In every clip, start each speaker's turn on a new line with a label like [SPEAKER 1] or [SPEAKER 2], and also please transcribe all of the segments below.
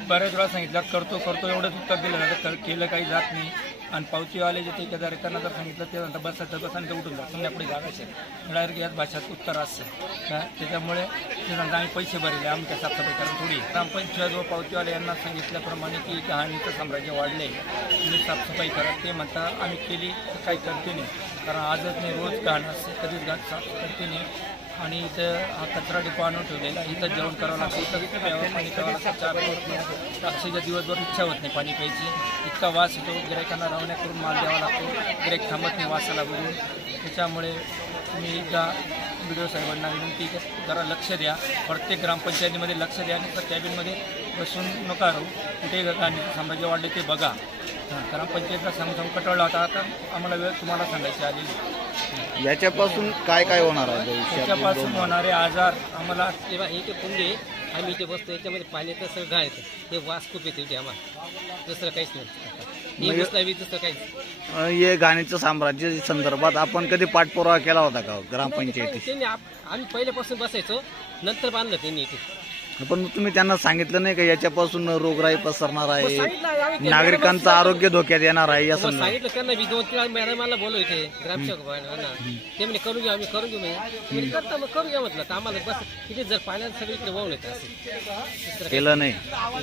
[SPEAKER 1] बऱ्याच वेळा सांगितलं करतो एवढंच उत्तर दिलं जातं, केलं काही जात नाही. आणि पावतीवाले जे ठेकेदार आहे त्यांना जर सांगितलं ते म्हणतात बसायचं ते उठून जातं, तुम्ही आपली जागा असेल डायरेक्ट याच भाषेत उत्तर असतं. त्याच्यामुळे ते सांगता आम्ही पैसे भरले आमच्या साफसफाई करून थोडी. ग्रामपंचायत व पावतीवाले यांना सांगितल्याप्रमाणे की कहाणीचं साम्राज्य वाढले, तुम्ही साफसफाई करा. ते म्हणता आम्ही केली तर काही करते नाही, कारण आजच नाही रोज घाण असते, कधीच घाण साफ करते नाही. आणि इथं हा कचरा डिपो आणून ठेवलेला, इथं जेवण करावं लागतं, इथं प्यावं पाणी प्यावं लागतं, चहा प्यावं. अक्षरशः दिवसभर इच्छा होत नाही पाणी प्यायची, इतका वास येतो. गिरायकांना रवाना करून माल द्यावा लागतो, गिरायक थांबत नाही वासाला बघून. त्याच्यामुळे तुम्ही एकदा BDO साहेबांना विनंती की जरा लक्ष द्या, प्रत्येक ग्रामपंचायतीमध्ये लक्ष द्या. आणि तर कॅबिनमध्ये बसून नका राहू, कुठे गाणीचं साम्राज्य वाढले ते बघा. ग्रामपंचायतीला सांगून कटवला होता, आता आम्हाला वेळ तुम्हाला सांगायची आलेली.
[SPEAKER 2] याच्यापासून काय काय होणार आहे?
[SPEAKER 1] त्याच्यापासून होणारे आजार आम्हाला
[SPEAKER 3] तेव्हा हे पुंगे आम्ही इथे बसतो, याच्यामध्ये पाण्याचं सगळं गाळ येतं, ते वास खूप येते इथे आम्हाला, दुसरं काहीच नाही. दुसरं काहीच.
[SPEAKER 2] हे घाणीचं साम्राज्य संदर्भात आपण कधी पाठपुरावा केला होता का ग्रामपंचायतीत?
[SPEAKER 3] त्यांनी आम्ही पहिल्यापासून बसायचो, नंतर बांधलं त्यांनी इथे.
[SPEAKER 2] पण तुम्ही त्यांना सांगितलं नाही का याच्यापासून रोगराई पसरणार आहे,
[SPEAKER 3] सांगितलं
[SPEAKER 2] नागरिकांचं आरोग्य धोक्यात येणार आहे या संदर्भात?
[SPEAKER 3] सांगितलं त्यांना. मी 2-3 मॅडमाला बोललो इथे ग्रामसेवक ते म्हणे करून घेऊ, आम्ही करून घेऊ म्हणजे करतो, मग करून घ्या म्हटलं. तर आम्हाला बस तिथे जर पाण्यात सगळीकडे वाहून येतं असं
[SPEAKER 2] केलं नाही.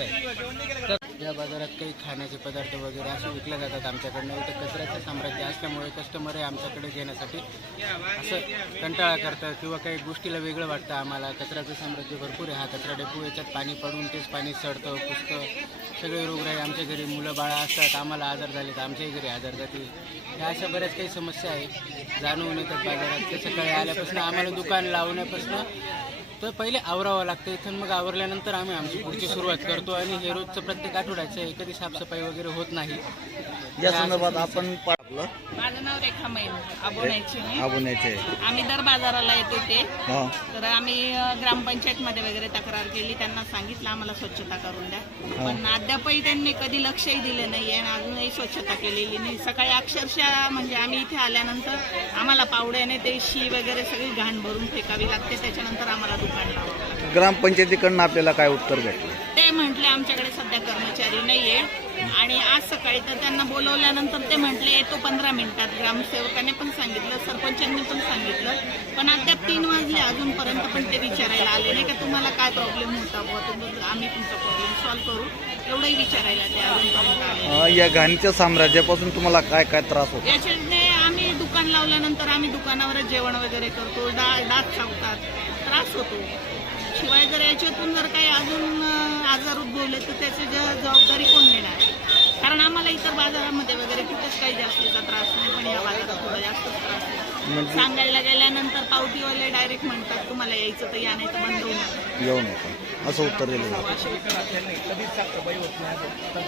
[SPEAKER 4] या बाजारात काही खाण्याचे पदार्थ वगैरे असे विकले जातात आमच्याकडनं. इथे कचऱ्याचं साम्राज्य असल्यामुळे कस्टमर आहे आमच्याकडे घेण्यासाठी असं कंटाळा करतात किंवा काही गोष्टीला वेगळं वाटतं आम्हाला. कचऱ्याचं साम्राज्य भरपूर आहे. हा कचरा डेपो, याच्यात पाणी पडून तेच पाणी सडतं पुसतं, सगळे रोगराई. आमच्या घरी मुलं बाळा असतात, आम्हाला आजार झाले तर आमच्याही घरी आजार जातील. ह्या अशा बऱ्याच काही समस्या आहे जाणवून येतात बाजारात. ते सकाळी आल्यापासून आम्हाला दुकान लावण्यापासून तर पहिले आवरावं लागतं इथून, मग आवरल्यानंतर आम्ही आमची पुढची सुरुवात करतो. आणि हे रोजचं प्रत्येक आठवड्याचं आहे, कधी साफसफाई वगैरे होत नाही.
[SPEAKER 2] या संदर्भात आपण पाठलं.
[SPEAKER 5] माझं नाव रेखा मैन आबोण्याचे.
[SPEAKER 2] आबोण्याचे
[SPEAKER 5] आम्ही दर बाजाराला येतो ते.
[SPEAKER 2] हा.
[SPEAKER 5] तर आम्ही ग्रामपंचायतमध्ये वगैरे तक्रार केली, त्यांना सांगितलं आम्हाला स्वच्छता करून द्या, पण अद्यापही त्यांनी कधी लक्षही दिले नाहीये आणि अजूनही स्वच्छता केलेली नाही. सकाळी अक्षरशः म्हणजे आम्ही इथे आल्यानंतर आम्हाला पावड्याने ते शी वगैरे सगळी घाण भरून फेकावी लागते, त्याच्यानंतर आम्हाला दुकान लावावं लागतं.
[SPEAKER 2] ग्रामपंचायतीकडनं आपल्याला काय उत्तर भेटलं?
[SPEAKER 5] ते म्हटले आमच्याकडे सध्या कर्मचारी नाहीये. आणि आज सकाळी तर त्यांना बोलवल्यानंतर ते म्हटले येतो 15 मिनिटात. ग्रामसेवकाने पण सांगितलं, सरपंचांनी पण सांगितलं, पण अद्याप 3 वाजले अजूनपर्यंत पण ते विचारायला आले नाही का तुम्हाला काय प्रॉब्लेम होता बुवा, आम्ही तुमचा प्रॉब्लेम सॉल्व्ह करू, एवढंही विचारायला ते अजूनपर्यंत आले.
[SPEAKER 2] या घाणीच्या साम्राज्यापासून तुम्हाला काय काय त्रास होतो?
[SPEAKER 5] याच्याने आम्ही दुकान लावल्यानंतर आम्ही दुकानावरच जेवण वगैरे करतो, दात चावतात, त्रास होतो. शिवाय जर याच्यातून जर काही अजून आजार उद्भवले तर त्याची जबाबदारी कोण घेणार? कारण आम्हाला इतर बाजारामध्ये वगैरे कुठेच काही जास्तीचा त्रास नाही, पण या बाजारात थोडा जास्तच त्रास आहे. सांगायला गेल्यानंतर पावतीवाले डायरेक्ट म्हणतात तुम्हाला यायचं तर या, नाही तर बंद होऊ नका,
[SPEAKER 2] येऊ नका, असं उत्तर दिलं जातं.
[SPEAKER 1] कधीच साफसफाई होत नाही.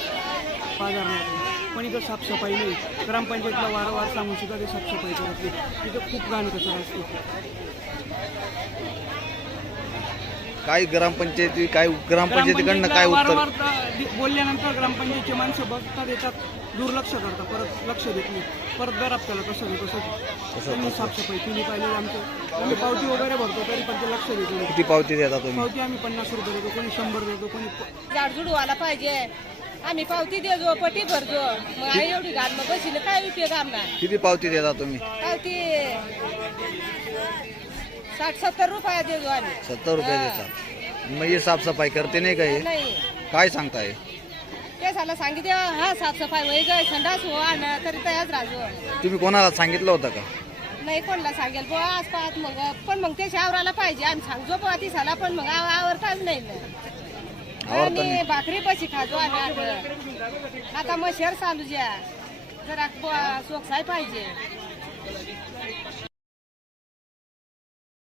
[SPEAKER 6] बाजारामध्ये पण इथं साफसफाई नाही. ग्रामपंचायतीला वारंवार सांगून सुद्धा ते साफसफाई करत नाही. तिथं खूप घाण कचरा असतो.
[SPEAKER 2] काय ग्रामपंचायतीकडनं काय उत्तर?
[SPEAKER 6] वारंवार बोलल्यानंतर ग्रामपंचायतीची माणसं बघतात, येतात, दुर्लक्ष करतात, परत लक्ष देत नाही. परत दर आपल्याला कसं त्यांनी साफसफाई केली पाहिजे. आमची पावती वगैरे भरतो तरी पण ते लक्ष देत नाही.
[SPEAKER 2] किती पावती देता तुम्ही?
[SPEAKER 6] पावती आम्ही 50 रुपये देतो, कोणी 100 देतो, कोणी
[SPEAKER 7] झाडझुड व्हायला पाहिजे. आम्ही पावती देतो, पटी भरतो, मग एवढी घाण मग बसली काय उपयोग आमना?
[SPEAKER 2] किती पावती देता तुम्ही?
[SPEAKER 7] पावती 60-70 रुपये देतो आम्ही.
[SPEAKER 2] 70 रुपये देता. मग हे साफसफाई करते नाही का? हे
[SPEAKER 7] नाही
[SPEAKER 2] काय सांगताय?
[SPEAKER 7] ते झालं सांगितलं हा साफसफाई होई गय संडास हो ना तरी तयाच राजू.
[SPEAKER 2] तुम्ही कोणाला सांगितलं होतं का?
[SPEAKER 7] नाही कोणला सांगेल बुवा आज पाहत मग, पण मग ते आवरायला पाहिजे. आम्ही सांगतो बुवा ती झाला, पण मग आवरताच नाही ना. आणि भाकरी पशी खाजो आम्ही. आता मग शहर चालू ज्या जरा सोकसाय पाहिजे.